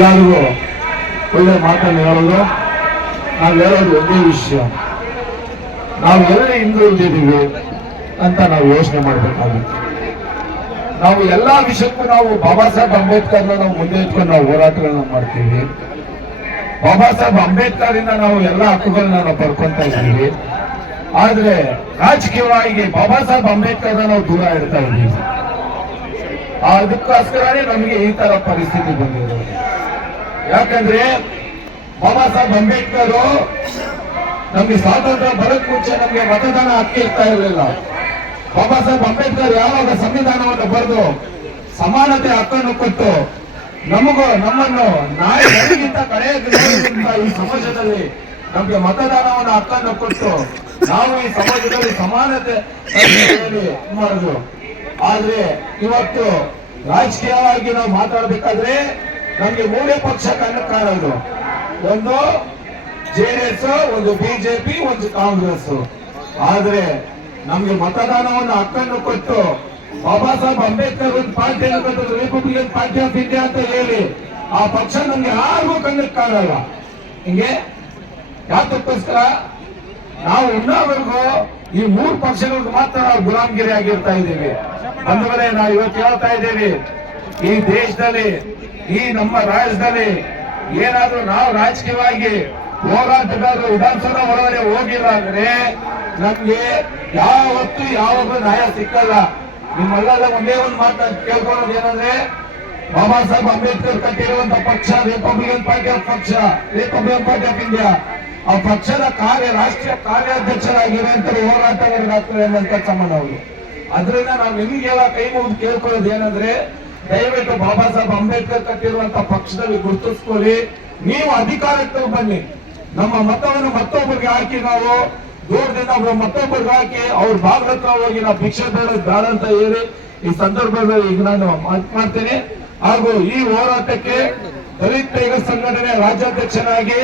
ಎಲ್ಲರಿಗೂ ಒಳ್ಳೆ ಮಾತನ್ನು ಹೇಳೋದು, ನಾವು ಹೇಳೋದು ಒಂದೇ ವಿಷಯ. ನಾವು ಎಲ್ಲಿ ಹಿಂದುಳಿದಿದ್ದೀವಿ ಅಂತ ನಾವು ಯೋಚನೆ ಮಾಡಬೇಕಾಗುತ್ತೆ. ನಾವು ಎಲ್ಲ ವಿಷಯಕ್ಕೂ ನಾವು ಬಾಬಾ ಸಾಹೇಬ್ ಅಂಬೇಡ್ಕರ್ನ ನಾವು ಮುಂದೆ ಇಟ್ಕೊಂಡು ನಾವು ಹೋರಾಟಗಳನ್ನ ಮಾಡ್ತೀವಿ. ಬಾಬಾ ಸಾಹೇಬ್ ಅಂಬೇಡ್ಕರ್ ಇಂದ ನಾವು ಎಲ್ಲ ಹಕ್ಕುಗಳನ್ನ ನಾವು ಪಡ್ಕೊಂತ ಇದ್ದೀವಿ. ಆದ್ರೆ ರಾಜಕೀಯವಾಗಿ ಬಾಬಾ ಸಾಹೇಬ್ ಅಂಬೇಡ್ಕರ್ ನಾವು ದೂರ ಇಡ್ತಾ ಇದ್ದೀವಿ. ಅದಕ್ಕೋಸ್ಕರನೇ ನಮಗೆ ಈ ತರ ಪರಿಸ್ಥಿತಿ ಬಂದಿದೆ. ಯಾಕಂದ್ರೆ ಬಾಬಾ ಸಾಹೇಬ್ ಅಂಬೇಡ್ಕರ್ ನಮ್ಗೆ ಸ್ವಾತಂತ್ರ್ಯ ಬರಕ್ ಮುಂಚೆ ನಮ್ಗೆ ಮತದಾನ ಹಕ್ಕಿ ಇರ್ತಾ ಇರಲಿಲ್ಲ. ಬಾಬಾ ಸಾಹೇಬ್ ಅಂಬೇಡ್ಕರ್ ಯಾವಾಗ ಸಂವಿಧಾನವನ್ನು ಬರೆದು ಸಮಾನತೆ ಹಕ್ಕನ್ನು ಕೊಟ್ಟು ನಮಗೂ ನಮ್ಮನ್ನು ನಾಯಿಗಿಂತ ಕಡೆಯ ಈ ಸಮಾಜದಲ್ಲಿ ನಮ್ಗೆ ಮತದಾನವನ್ನು ಹಕ್ಕನ್ನು ಕೊಟ್ಟು ನಾವು ಈ ಸಮಾಜದಲ್ಲಿ ಸಮಾನತೆ ಮಾಡುದು ಆದ್ರೆ ಇವತ್ತು ರಾಜಕೀಯವಾಗಿ ನಾವು ಮಾತಾಡ್ಬೇಕಾದ್ರೆ ನಮ್ಗೆ ಮೂರೇ ಪಕ್ಷ ಕಾಣೋದು. ಒಂದು ಜೆಡಿಎಸ್ ಒಂದು ಬಿಜೆಪಿ ಒಂದು ಕಾಂಗ್ರೆಸ್. ಆದ್ರೆ ನಮ್ಗೆ ಮತದಾನವನ್ನು ಹಕ್ಕನ್ನು ಕೊಟ್ಟು ಬಾಬಾ ಸಾಹೇಬ್ ಅಂಬೇಡ್ಕರ್ ಒಂದು ಪಾರ್ಟಿಯನ್ನು ಕೊಟ್ಟು ರಿಪಬ್ಲಿಕನ್ ಪಾರ್ಟಿ ಆಫ್ ಇಂಡಿಯಾ ಅಂತ ಹೇಳಿ ಆ ಪಕ್ಷ ನಮ್ಗೆ ಯಾರಿಗೂ ಕಣ್ಣಕ್ಕೆ ಕಾಣಲ್ಲ. ಹಿಂಗೆ ಯಾತಕ್ಕೋಸ್ಕರ ನಾವು ಇನ್ನೂವರೆಗೂ ಈ ಮೂರು ಪಕ್ಷಗಳಿಗೆ ಮಾತ್ರ ನಾವು ಗುಲಾಮ್ಗಿರಿ ಆಗಿರ್ತಾ ಇದ್ದೀವಿ. ಅಂದ್ರೆ ನಾವು ಇವತ್ತು ಹೇಳ್ತಾ ಇದ್ದೀವಿ, ಈ ದೇಶದಲ್ಲಿ ಈ ನಮ್ಮ ರಾಜ್ಯದಲ್ಲಿ ಏನಾದ್ರೂ ನಾವು ರಾಜಕೀಯವಾಗಿ ಹೋರಾಟಗಾರರು ವಿಧಾನಸಭಾ ಒಳಗಡೆ ಹೋಗಿಲ್ಲ ಅಂದ್ರೆ ನಮ್ಗೆ ಯಾವತ್ತು ಯಾವಾಗ ನ್ಯಾಯ ಸಿಕ್ಕಲ್ಲ. ನಿಮ್ಮೆಲ್ಲ ಒಂದೇ ಒಂದು ಮಾತು ಕೇಳ್ಕೊಳ್ಳೋದು ಏನಂದ್ರೆ, ಬಾಬಾ ಸಾಹೇಬ್ ಅಂಬೇಡ್ಕರ್ ಕಟ್ಟಿರುವಂತ ಪಕ್ಷ ರಿಪಬ್ಲಿಕನ್ ಪಾರ್ಟಿ ಆಫ್ ಪಕ್ಷ ರಿಪಬ್ಲಿಕನ್ ಪಾರ್ಟಿ ಆಫ್ ಇಂಡಿಯಾ ಆ ಪಕ್ಷದ ಕಾರ್ಯ, ರಾಷ್ಟ್ರೀಯ ಕಾರ್ಯಾಧ್ಯಕ್ಷರಾಗಿರುವಂತ ಹೋರಾಟಗಾರರಾಗ್ತಾರೆ ಅನ್ನೋ ಸಂಬಂಧ ಅವರು. ಅದರಿಂದ ನಾವು ನಿಮಗೆಲ್ಲ ಕೈ ಮುಗಿದು ಕೇಳ್ಕೊಳ್ಳೋದು ಏನಂದ್ರೆ ದಯವಿಟ್ಟು ಬಾಬಾ ಸಾಹೇಬ್ ಅಂಬೇಡ್ಕರ್ ಕಟ್ಟಿರುವಂತ ಪಕ್ಷದಲ್ಲಿ ಗುರುತಿಸ್ಕೊಳ್ಳಿ. ನೀವು ಅಧಿಕಾರಕ್ಕೆ ಬನ್ನಿ. ನಮ್ಮ ಮತವನ್ನು ಮತ್ತೊಬ್ಬರಿಗೆ ಹಾಕಿ ನಾವು ದೂರದಿಂದ ಒಬ್ಬ ಮತ್ತೊಬ್ಬರಿಗೆ ಹಾಕಿ ಅವ್ರ ಭಾಗದ ಹೋಗಿ ನಾವು ಭಿಕ್ಷೆ ಬೇಡ ಅಂತ ಹೇಳಿ ಈ ಸಂದರ್ಭದಲ್ಲಿ ಈಗ ನಾನು ಮಾಡ್ತೇನೆ. ಹಾಗೂ ಈ ಹೋರಾಟಕ್ಕೆ ದಲಿತ ಟೈಗರ್ ಸಂಘಟನೆ ರಾಜ್ಯಾಧ್ಯಕ್ಷನಾಗಿ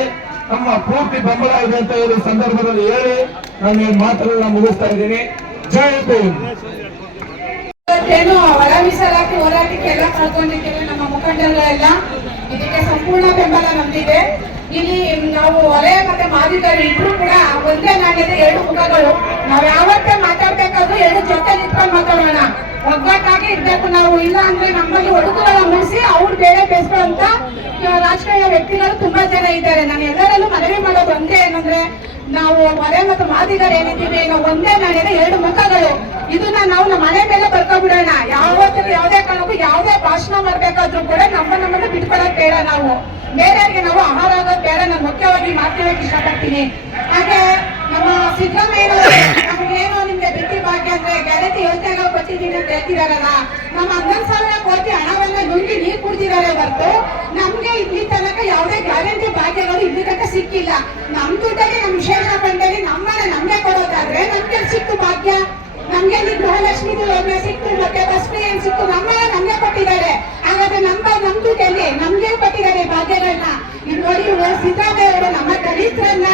ನಮ್ಮ ಪೂರ್ತಿ ಬೆಂಬಲ ಇದೆ ಅಂತ ಹೇಳಿ ಸಂದರ್ಭದಲ್ಲಿ ಹೇಳಿ ನಾನು ಈ ಮಾತುಗಳನ್ನ ಮುಗಿಸ್ತಾ ಇದ್ದೀನಿ. ಜೈ ಭೀಮ್ ಇವತ್ತೇನು ಒಳ ಮೀಸಲಾತಿ ಹೋರಾಟಕ್ಕೆ ಎಲ್ಲ ಕಳ್ಕೊಂಡಿದ್ದೇವೆ ನಮ್ಮ ಮುಖಂಡರೆಲ್ಲ ಇದಕ್ಕೆ ಸಂಪೂರ್ಣ ಬೆಂಬಲ ನಮ್ದಿದೆ. ಇಲ್ಲಿ ನಾವು ವಲಯ ಮತ್ತೆ ಮಾದಿಗರು ಇಬ್ರು ಕೂಡ ಒಂದೇ ನಾಣ್ಯದ ಎರಡು ಮುಖಗಳು. ನಾವು ಯಾವತ್ತೇ ಮಾತಾಡ್ಬೇಕಾದ್ರೂ ಎರಡು ಜೊತೆ ನಿಂತ್ಕೊಂಡು ಮಾತಾಡೋಣ. ಒಗ್ಗಟ್ಟಾಗಿ ಇರ್ಬೇಕು ನಾವು. ಇಲ್ಲ ಅಂದ್ರೆ ನಮ್ಮಲ್ಲಿ ಒಡುಕುಗಳ ಮುಗಿಸಿ ಅವ್ರು ಬೇರೆ ಅಂತ ರಾಜಕೀಯ ವ್ಯಕ್ತಿಗಳು ತುಂಬಾ ಜನ ಇದ್ದಾರೆ. ನಾನು ಎಲ್ಲರಲ್ಲೂ ಮನವಿ ಮಾಡೋದು ಒಂದೇ ಏನಂದ್ರೆ, ನಾವು ಮನೆ ಮತ್ತು ಮಾದಿಗರು ಏನಿದ್ದೀವಿ ನಾವು ಒಂದೇ ನಾಣ್ಯದ ಎರಡು ಮುಖಗಳು. ಇದನ್ನ ನಾವು ನಮ್ಮ ಮನೆ ಮೇಲೆ ಬರ್ಕೊಬಿಡೋಣ. ಯಾವತ್ತೂ ಯಾವುದೇ ಕಾರಣಕ್ಕೂ ಯಾವುದೇ ಭಾಷಣ ಮಾಡ್ಬೇಕಾದ್ರೂ ಕೂಡ ನಮ್ಮ ನಮ್ಮನ್ನ ಬಿಟ್ಕೊಳಕ್ ಬೇಡ ನಾವು. ಬೇರೆಯವ್ರಿಗೆ ನಾವು ಆಹಾರ ಆಗೋದ್ ಬೇಡ. ನಾನು ಮುಖ್ಯವಾಗಿ ಮಾತಾಡಕ್ಕೆ ಇಷ್ಟಪಡ್ತೀನಿ. ಹಾಗೆ ನಮ್ಮ ಸಿದ್ದರಾಮಯ್ಯ ನಮ್ಗೇನು ನಿಮ್ಗೆ ಬಿಟ್ಟಿ ಭಾಗ್ಯ ಅಂದ್ರೆ ಗ್ಯಾರಂಟಿ ಯೋಜನೆಗಳು ಕೊಟ್ಟಿದ್ದೀನಿ ಅಂತ ಹೇಳ್ತಿದಾರಲ್ಲ. ನಮ್ಮ ಹನ್ನೊಂದು ಸಾವಿರ ಕೋಟಿ ಹಣವನ್ನ ನುಂಗಿ ನೀರು ಕುಡ್ದಿದ್ದಾರೆ ಹೊರತು ನಮ್ಗೆ ಇಲ್ಲಿ ತನಕ ಯಾವುದೇ ಗ್ಯಾರಂಟಿ ಭಾಗ್ಯಗಳು ಇಲ್ಲಿ ತನಕ ಸಿಕ್ಕಿಲ್ಲ. ನಮ್ ದುಡ್ಡಲ್ಲಿ, ನಮ್ ವಿಶೇಷ ಬಂದಲ್ಲಿ ನಮ್ಮನ್ನ ನಮ್ಗೆ ಕೊಡೋದಾದ್ರೆ ನಮ್ಗೆ ಸಿಕ್ತು ಭಾಗ್ಯ ನಮ್ಗೆ ಇಲ್ಲಿ ಗೃಹಲಕ್ಷ್ಮಿ ಯೋಜನೆ ಸಿಕ್ತು ಮತ್ತೆ ಬಸ್ ಫ್ರೀ ಏನ್ ಸಿಕ್ತು ನಮ್ಮನ್ನ ನಮ್ಗೆ ಕೊಟ್ಟಿದ್ದಾರೆ ಹಾಗಾದ್ರೆ ನಮ್ಮ ನಮ್ ದುಡ್ಡಲ್ಲಿ ನಮ್ಗೆ ಕೊಟ್ಟಿದ್ದಾರೆ ಭಾಗ್ಯಗಳನ್ನ ಇದು ನೋಡಿ ಇವ್ರು ಸಿದ್ದರಾಮಯ್ಯ ಅವರು ನಮ್ಮ ದಲಿತರನ್ನ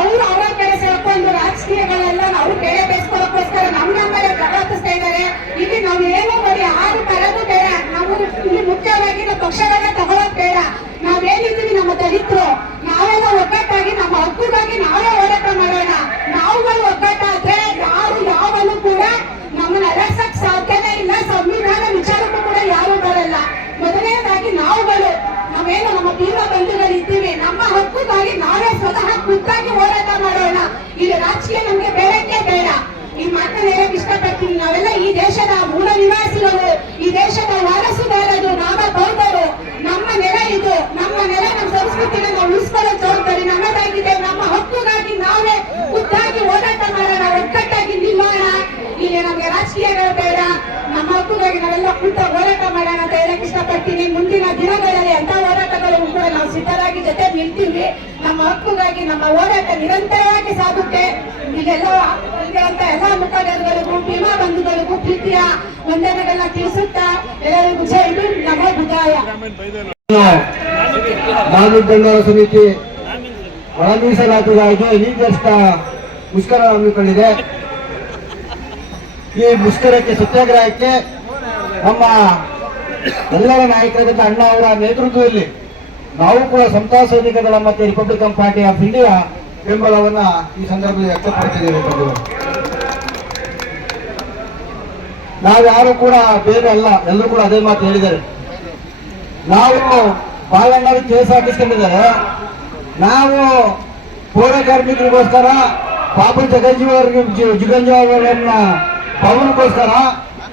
ಅವ್ರು ಅವರ ಕಡೆ ಸೇರ್ಕೊಂಡು ರಾಜಕೀಯಗಳೆಲ್ಲ ಅವ್ರು ಬೇರೆ ಬೇಯಿಸ್ಕೊಳ್ಳೋಕ್ಕೋಸ್ಕರ ನಮ್ ನಮ್ಮಲ್ಲೇ ಜಗಾತಿಸ್ತಾ ಇದ್ದಾರೆ ಇಲ್ಲಿ ನಾವು ಏನು ಮಾಡಿ ಆರು ಬರೋದು ಬೇಡ ನಾವು ಇಲ್ಲಿ ಮುಖ್ಯವಾಗಿ ನಾವು ಪಕ್ಷಗಳನ್ನ ತಗೊಳ್ಳೋದು ಬೇಡ ನಾವೇನಿದ್ದೀವಿ ನಮ್ಮ ದಲಿತರು ನಾವೆಲ್ಲ ಒಗ್ಗಟ್ಟಾಗಿ ನಮ್ಮ ಹಕ್ಕುಗಾಗಿ ನಾವೇ ಹೋರಾಟ ಮಾಡೋಣ ನಾವುಗಳು ಒಗ್ಗಟ್ಟಾದ್ರೆ ಯಾರು ಯಾವಲ್ಲೂ ಕೂಡ ನಮ್ಮನ್ನ ಅರಸಕ್ ಸಾಧ್ಯನೇ ಇಲ್ಲ ಸಂವಿಧಾನ ವಿಚಾರಕ್ಕೂ ಕೂಡ ಯಾರು ಬರಲ್ಲ ಮೊದಲನೇದಾಗಿ ನಾವುಗಳು ನಾವೇನು ನಮ್ಮ ತೀವ್ರ ಬಂಧುಗಳು ಇದ್ದೀವಿ ನಮ್ಮ ಹಕ್ಕುಗಾಗಿ ನಾವೇ ಸ್ವತಃ ಖುದ್ದಾಗಿ ಹೋರಾಟ ಮಾಡೋಣ ಇಲ್ಲಿ ರಾಜಕೀಯ ನಮ್ಗೆ ಬೇಡಕ್ಕೆ ಬೇಡ ಈ ಮಾತನ್ನ ಹೇಳಕ್ ಇಷ್ಟಪಡ್ತೀನಿ ನಾವೆಲ್ಲ ಈ ದೇಶದ ಮೂಲ ನಿವಾಸಿಗಳು ಈ ದೇಶದ ವಾರಸುದಾರರು ನಾವ ಬೌದ್ಧರು ನಮ್ಮ ನೆಲ ಇದು ನಮ್ಮ ನೆಲ ನಮ್ಮ ಸಂಸ್ಕೃತಿನ ನಾವು ಉಳಿಸ್ಕೊಳ್ಳೋ ಜವಾಬ್ದಾರಿ ನಮ್ಮದಾಗಿದೆ ನಮ್ಮ ಹಕ್ಕುಗಾಗಿ ನಾವೇ ಖುದ್ದಾಗಿ ಹೋರಾಟ ಮಾಡೋಣ ಒಗ್ಗಟ್ಟಾಗಿ ನಿಲ್ಲೋಣ ಇಲ್ಲಿ ನಮ್ಗೆ ರಾಜಕೀಯಗಳು ಬೇಡ ನಮ್ಮ ಹಕ್ಕುಗಾಗಿ ನಾವೆಲ್ಲ ಕೂತ ಹೋರಾಟ ಮಾಡೋಣ ಅಂತ ಹೇಳಕ್ ಇಷ್ಟಪಡ್ತೀನಿ. ಮುಂದಿನ ದಿನಗಳಲ್ಲಿ ಅಂತ ಹೋರಾಟಗಳು ಕೂಡ ನಾವು ಸಿದ್ಧರಾಗಿ ಜೊತೆ ನಿಲ್ತೀವಿ. ನಮ್ಮ ಹಕ್ಕುಗಾಗಿ, ನಮ್ಮ ಹೋರಾಟ ನಿರಂತರವಾಗಿ ಸಾಗುತ್ತೆ. ಈಗೆಲ್ಲ ಅಂತ ಎಲ್ಲ ಮುಖಂಡರುಗಳಿಗೂ, ಭೀಮಾ ಬಂಧುಗಳಿಗೂ ಪ್ರೀತಿಯ ವಂದನೆಗಳನ್ನ ತಿಳಿಸುತ್ತಾ ಎಲ್ಲರಿಗೂ ಜೈ ಭೀಮ್ ನಮೋ ಮಾನದಂಡಗಳ ಸಮಿತಿ ಒಳ ಮೀಸಲಾತಿಗಾಗಿ ನೀರ್ಗಷ್ಟ ಮುಷ್ಕರ ಹಮ್ಮಿಕೊಂಡಿದೆ ಈ ಮುಷ್ಕರಕ್ಕೆ ಸತ್ಯಾಗ್ರಹಕ್ಕೆ ನಮ್ಮ ಎಲ್ಲರ ನಾಯಕರಾದಂಥ ಅಣ್ಣ ಅವರ ನೇತೃತ್ವದಲ್ಲಿ ನಾವು ಕೂಡ ಸಮತಾ ಸೈನಿಕ ದಳ ಮತ್ತೆ ರಿಪಬ್ಲಿಕನ್ ಪಾರ್ಟಿ ಆಫ್ ಇಂಡಿಯಾ ಬೆಂಬಲವನ್ನ ಈ ಸಂದರ್ಭದಲ್ಲಿ ವ್ಯಕ್ತಪಡಿಸಿದ್ದೇವೆ. ನಾವ್ಯಾರು ಕೂಡ ಬೇರೆ ಅಲ್ಲ, ಎಲ್ಲರೂ ಕೂಡ ಅದೇ ಮಾತು ಹೇಳಿದ್ದಾರೆ ನಾವು ಬಾಲಣ್ಣರು ಕೇಸ್ ಹಾಕಿಸ್ಕೊಂಡಿದ್ದಾರೆ ನಾವು ಪೌರ ಕಾರ್ಮಿಕರಿಗೋಸ್ಕರ ಪಾಪ ಜಗಂಜೀವರಿಗೆ ಜಗಂಜೀವರನ್ನ ಭವನಕ್ಕೋಸ್ಕರ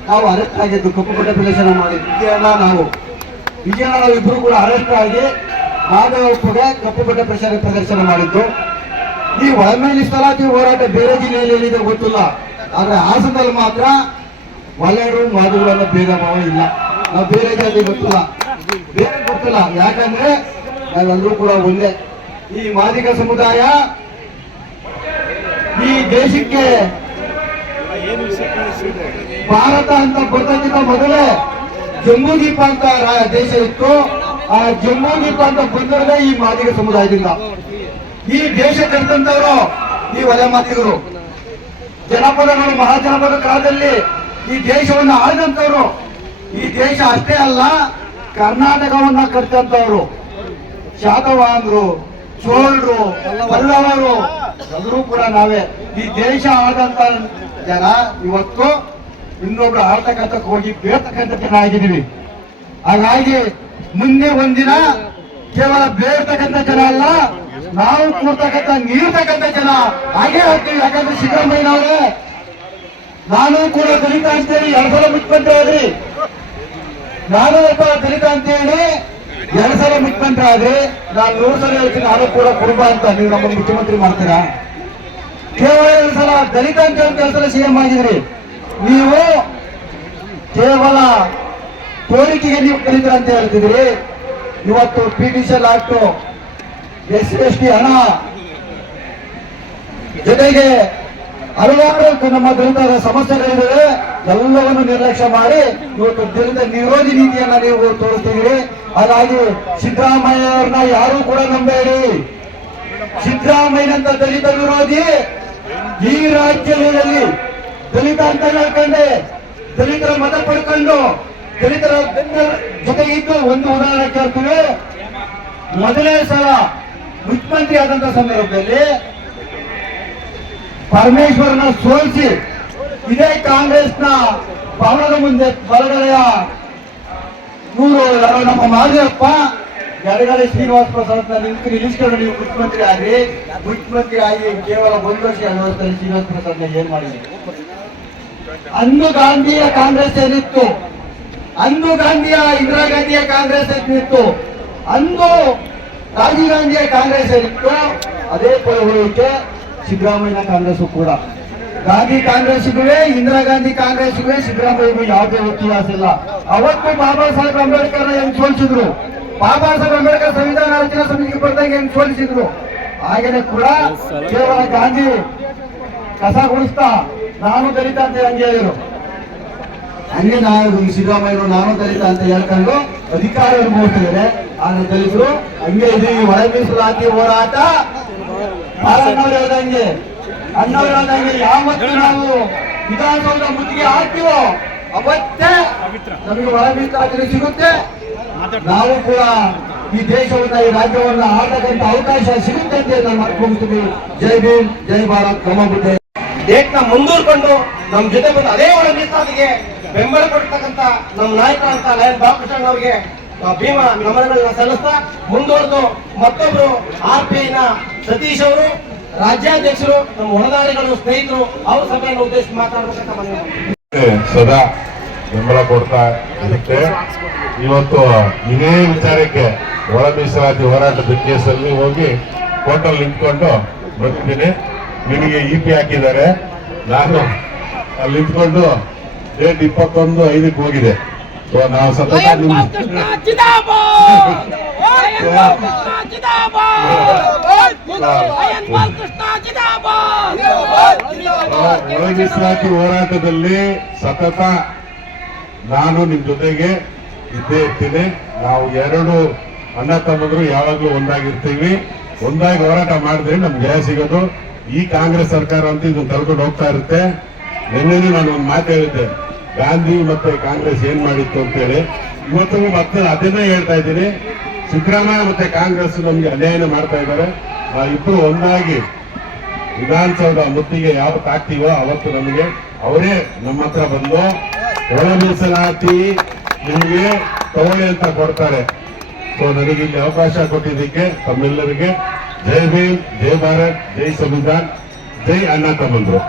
ನಾವು ಅರೆಸ್ಟ್ ಆಗಿದ್ದು ಕಪ್ಪು ಪಟ್ಟ ಪ್ರದರ್ಶನ ಮಾಡಿ. ವಿಜಯಣ್ಣ ನಾವು. ವಿಜಯಣ್ಣ ನಾವು ಇಬ್ರು ಕೂಡ ಅರೆಸ್ಟ್ ಆಗಿ ಮಾಧವಪ್ಪಗೆ ಕಪ್ಪು ಪಟ್ಟ ಪ್ರದೇಶ ಪ್ರದರ್ಶನ ಮಾಡಿದ್ದು. ಈ ಒಳಮೇಲಿ ಸ್ಥಳಾತಿ ಹೋರಾಟ ಬೇರೆ ಜಿಲ್ಲೆಯಲ್ಲಿ ಏನಿದೆ ಗೊತ್ತಿಲ್ಲ. ಆದ್ರೆ ಹಾಸನದಲ್ಲಿ ಮಾತ್ರ ಒಲೆಯರು ಅನ್ನೋ ಭೇದ ಭಾವ ಇಲ್ಲ. ನಾವು ಬೇರೆ ಜಾತಿ ಗೊತ್ತಿಲ್ಲ. ಬೇರೆ ಗೊತ್ತಿಲ್ಲ. ಯಾಕಂದ್ರೆ ನಾವೆಲ್ಲರೂ ಕೂಡ ಒಂದೇ. ಈ ಮಾದಿಗ ಸಮುದಾಯ ಈ ದೇಶಕ್ಕೆ ಭಾರತ ಅಂತ ಬರ್ತಕ್ಕಿಂತ ಮೊದಲೇ ಜಮ್ಮು ದ್ವೀಪ ಅಂತ ದೇಶ ಇತ್ತು. ಆ ಜಮ್ಮು ದ್ವೀಪ ಅಂತ ಬಂದಿರೋದೇ ಈ ಮಾದಿಗ ಸಮುದಾಯದಿಂದ. ಈ ದೇಶ ಕಟ್ಟಂತವರು ಈ ಒಲೆ ಮಾದಿಗರು. ಜನಪದಗಳು, ಮಹಾಜನಪದ ಕಾಲದಲ್ಲಿ ಈ ದೇಶವನ್ನು ಆಳಿದಂತವರು ಈ ದೇಶ ಅಷ್ಟೇ ಅಲ್ಲ, ಕರ್ನಾಟಕವನ್ನ ಕಟ್ಟಂತವರು ಶಾತವಾಹನರು, ಚೋಳರು, ಪಲ್ಲವರು, ಎಲ್ಲರೂ ಕೂಡ ನಾವೇ. ಈ ದೇಶ ಆದಂತ ಜನ ಇವತ್ತು ಇನ್ನೊಬ್ರು ಆಳ್ತಕ್ಕಂಥಕ್ಕೆ ಹೋಗಿ ಬೇರ್ತಕ್ಕಂಥ ಜನ ಆಗಿದ್ದೀವಿ. ಹಾಗಾಗಿ ಮುಂದೆ ಒಂದಿನ ಕೇವಲ ಬೇರ್ತಕ್ಕಂಥ ಜನ ಅಲ್ಲ, ನಾವು ಕೂರ್ತಕ್ಕಂಥ ನೀರ್ತಕ್ಕಂಥ ಜನ. ಹಾಗೆ ಹೋಗ್ತೀವಿ ಯಾಕಂದ್ರೆ ಸಿದ್ದರಾಮಯ್ಯನವರೇ, ನಾನು ಕೂಡ ದಲಿತ ಅಂತೇಳಿ ಎರಡ್ ಸಲ ಮುಖ್ಯಮಂತ್ರಿ ಆದ್ರಿ. ನಾನು ಒಬ್ಬ ದಲಿತ ಅಂತೇಳಿ ಎರಡ್ ಸಲ ಮುಖ್ಯಮಂತ್ರಿ ಆದ್ರಿ. ನಾನು ನೂರು ಸಲ ಹೇಳ್ತೀನಿ, ನಾನು ಕೂಡ ಕುರುಬ ಅಂತ. ನೀವು ನಮ್ಮ ಮುಖ್ಯಮಂತ್ರಿ ಮಾಡ್ತೀರಾ? ಕೇವಲ ಎರಡು ಸಲ ದಲಿತ ಅಂತ ಎರಡು ಸಲ ಸಿಎಂ ಆಗಿದ್ರಿ. ನೀವು ಕೇವಲ ತೋರಿಕೆಗೆ ನೀವು ಕಲಿತರ ಅಂತ ಹೇಳ್ತಿದ್ರಿ ಇವತ್ತು P D C act S C S T ಹಣ ಜೊತೆಗೆ ಹಲವಾರು ನಮ್ಮ ದಲಿತರ ಸಮಸ್ಯೆಗಳಿವೆ. ಎಲ್ಲವನ್ನು ನಿರ್ಲಕ್ಷ್ಯ ಮಾಡಿ ಇವತ್ತು ದಲಿತ ವಿರೋಧಿ ನೀತಿಯನ್ನ ನೀವು ತೋರಿಸ್ತಿದ್ದೀರಿ. ಹಾಗಾಗಿ ಸಿದ್ದರಾಮಯ್ಯವ್ರನ್ನ ಯಾರು ಕೂಡ ನಂಬೇಡಿ. ಸಿದ್ದರಾಮಯ್ಯನಂತ ದಲಿತ ವಿರೋಧಿ ಈ ರಾಜ್ಯದಲ್ಲಿ ದಲಿತ ಅಂತ ಹೇಳ್ಕೊಂಡೆ. ದಲಿತರ ಮತ ಪಡ್ಕೊಂಡು ದಲಿತರ ಜೊತೆ ಇದ್ದು ಒಂದು ಉದಾಹರಣೆ ಕೇಳ್ತೀವಿ. ಮೊದಲನೇ ಸಲ ಮುಖ್ಯಮಂತ್ರಿ ಆದಂತ ಸಂದರ್ಭದಲ್ಲಿ ಪರಮೇಶ್ವರನ ಸೋಲಿಸಿ ಇದೇ ಕಾಂಗ್ರೆಸ್ನ ಭವನದ ಮುಂದೆ ಬಲಗಡೆಯ ನೂರು ನಮ್ಮ ಮಾದೇವಪ್ಪ ಎಡಗಡೆ ಶ್ರೀನಿವಾಸ ಪ್ರಸಾದ್ ನಿಂತು ನಿಲ್ಲಿಸ್ಕೊಂಡು ನೀವು ಮುಖ್ಯಮಂತ್ರಿ ಆಗಿ ಮುಖ್ಯಮಂತ್ರಿ ಆಗಿ ಕೇವಲ ಒಂದು ವರ್ಷ ಎರಡು ವರ್ಷದಲ್ಲಿ ಶ್ರೀನಿವಾಸ ಪ್ರಸಾದ್ ಏನ್ ಮಾಡಿದ್ರು? ಅಂದು ಗಾಂಧಿಯ ಕಾಂಗ್ರೆಸ್ ಏನಿತ್ತು? ಅಂದು ಗಾಂಧಿಯ ಇಂದಿರಾ ಗಾಂಧಿಯ ಕಾಂಗ್ರೆಸ್ ಏನಿತ್ತು? ಅಂದು ರಾಜೀವ್ ಗಾಂಧಿಯ ಕಾಂಗ್ರೆಸ್ ಏನಿತ್ತು ಅದೇ ಪರವಳಿಕೆ ಸಿದ್ದರಾಮಯ್ಯ ಕಾಂಗ್ರೆಸ್ ಕೂಡ. ಗಾಂಧಿ ಕಾಂಗ್ರೆಸ್ಗುವೆ ಇಂದಿರಾ ಗಾಂಧಿ ಕಾಂಗ್ರೆಸ್ಗುವೆ ಸಿದ್ದರಾಮಯ್ಯಗೂ ಯಾವುದೇ ವ್ಯತ್ಯಾಸ ಇಲ್ಲ. ಅವತ್ತು ಬಾಬಾ ಸಾಹೇಬ್ ಅಂಬೇಡ್ಕರ್ ಹೆಂಗ್ ಸೋಲಿಸಿದ್ರು? ಬಾಬಾ ಸಾಹೇಬ್ ಅಂಬೇಡ್ಕರ್ ಸಂವಿಧಾನ ರಚನಾ ಸಮಿತಿಗೆ ಬಂದಾಗ ಹೆಂಗ್ ಸೋಲಿಸಿದ್ರು? ಹಾಗೇನೆ ಕೂಡ ಕೇವಲ ಗಾಂಧಿ ಕಸ ಗುಡಿಸ್ತಾ ನಾನು ದಲಿತ ಅಂತ ಹಂಗೆ ಹೇಳಿದ್ರು. ಹಂಗೆ ನಾನು ಸಿದ್ದರಾಮಯ್ಯರು ನಾನು ದಲಿತ ಅಂತ ಹೇಳ್ಕೊಂಡು ಅಧಿಕಾರ ಅನುಭವಿಸ್ತಿದ್ದಾರೆ ಆದ್ರೆ ದಲಿತರು ಹಂಗೆ ಇದೀವಿ ಒಳ ಮೀಸಲಾತಿ ಹೋರಾಟ ಅಣ್ಣವ್ರು ಹೇಳ್ದಂಗೆ ಅಣ್ಣವ್ರು ಹೇಳ್ದಂಗೆ ಯಾವತ್ತು ನಾವು ವಿಧಾನಸೌಧ ಮುತ್ತಿಗೆ ಹಾಕ್ತೀವೋ, ಅವತ್ತೇ ನಮಗೆ ಒಳ ಮೀಸಲಾತಿ ಸಿಗುತ್ತೆ. ನಾವು ಕೂಡ ಈ ದೇಶವನ್ನ, ಈ ರಾಜ್ಯವನ್ನ ಆಡತಕ್ಕಂಥ ಅವಕಾಶ ಸಿಗುತ್ತೆ ಅಂತ ನಾನು ಜೈ ಭೀಮ್, ಜೈ ಭಾರತ್, ನಮ್ಮ ಬುದ್ಧಿ ಮುಂದೂರ್ಕೊಂಡು ನಮ್ಮ ಜೊತೆ ಬಂದು ಅದೇ ಒಳ ಮೀಸಲಾತಿಗೆ ಬೆಂಬಲ ಕೊಡ್ತಕ್ಕಂತ ನಮ್ಮ ನಾಯಕ ಅಂತ ಲಯನ್ ಬಾಲಕೃಷ್ಣ ಅವರಿಗೆ ಭೀಮ ನಮನಗಳನ್ನ ಸಲ್ಲಿಸ್ತಾ ಮುಂದುವರೆದು ಮತ್ತೊಬ್ರು ಆರ್ ಪಿ ಐನ ಸತೀಶ್ ಅವರು, ರಾಜ್ಯಾಧ್ಯಕ್ಷರು, ನಮ್ಮ ಹೊಣದಾರಿಗಳು, ಸ್ನೇಹಿತರು, ಅವ್ರ ಸಭೆಯನ್ನು ಉದ್ದೇಶಿಸಿ ಮಾತಾಡಬೇಕಂತ ಸದಾ ಬೆಂಬಲ ಕೊಡ್ತಾ ಇರುತ್ತೆ. ಇವತ್ತು ಇದೇ ವಿಚಾರಕ್ಕೆ ಒಳ ಮೀಸಲಾತಿ ಹೋರಾಟದ ಕೇಸಲ್ಲಿ ಹೋಗಿ ಕೋರ್ಟಲ್ಲಿ ನಿಂತ್ಕೊಂಡು ಬರ್ತೀನಿ ನಿಮಗೆ ಇ ಪಿ ಹಾಕಿದ್ದಾರೆ. ನಾನು ಅಲ್ಲಿ ನಿಂತ್ಕೊಂಡು ಡೇಟ್ ಇಪ್ಪತ್ತೊಂದು ಐದಕ್ಕೆ ಹೋಗಿದೆ. ಸೊ ನಾವು ಸತತ ನಿಮ್ ಒಳ ಮೀಸಲಾತಿ ಹೋರಾಟದಲ್ಲಿ ಸತತ ನಾನು ನಿಮ್ ಜೊತೆಗೆ ಇದ್ದೇ ಇರ್ತೀನಿ. ನಾವು ಎರಡು ಅಣ್ಣ ತಮ್ಮದ್ರು ಯಾವಾಗ್ಲೂ ಒಂದಾಗಿರ್ತೀವಿ. ಒಂದಾಗಿ ಹೋರಾಟ ಮಾಡಿದ್ರೆ ನಮ್ಗೆ ಜಯ ಸಿಗೋದು. ಈ ಕಾಂಗ್ರೆಸ್ ಸರ್ಕಾರ ಅಂತ ಇದನ್ನ ತಳ್ಕೊಂಡು ಹೋಗ್ತಾ ಇರುತ್ತೆ. ನಿನ್ನೆನೂ ನಾನು ಒಂದು ಮಾತು ಹೇಳಿದ್ದೆ. ಗಾಂಧಿ ಮತ್ತೆ ಕಾಂಗ್ರೆಸ್ ಏನ್ ಮಾಡಿತ್ತು ಅಂತೇಳಿ. ಇವತ್ತು ಮತ್ತೆ ಅದನ್ನೇ ಹೇಳ್ತಾ ಇದ್ದೀನಿ ಸಿದ್ದರಾಮಯ್ಯ ಮತ್ತೆ ಕಾಂಗ್ರೆಸ್ ನಮ್ಗೆ ಅನ್ಯಾಯನ ಮಾಡ್ತಾ ಇದ್ದಾರೆ. ಆ ಇಬ್ಬರು ಒಂದಾಗಿ ವಿಧಾನಸೌಧ ಮುತ್ತಿಗೆ ಯಾವತ್ತು ಹಾಕ್ತೀವೋ ಅವತ್ತು ನಮಗೆ ಅವರೇ ನಮ್ಮ ಹತ್ರ ಬಂದು ಒಳ ಮೀಸಲಾತಿ ನಿಮಗೆ ತಗೊಳ್ಳಿ ಅಂತ ಕೊಡ್ತಾರೆ. ಸೊ ನನಗೆ ಇಲ್ಲಿ ಅವಕಾಶ ಕೊಟ್ಟಿದ್ದಕ್ಕೆ ತಮ್ಮೆಲ್ಲರಿಗೆ ಜೈ ಭೀಮ್ ಜೈ ಭಾರತ್ ಜೈ ಸಂವಿಧಾನ್ ಜೈ ಅಣ್ಣ ತಮ್ಮಂದ್ರು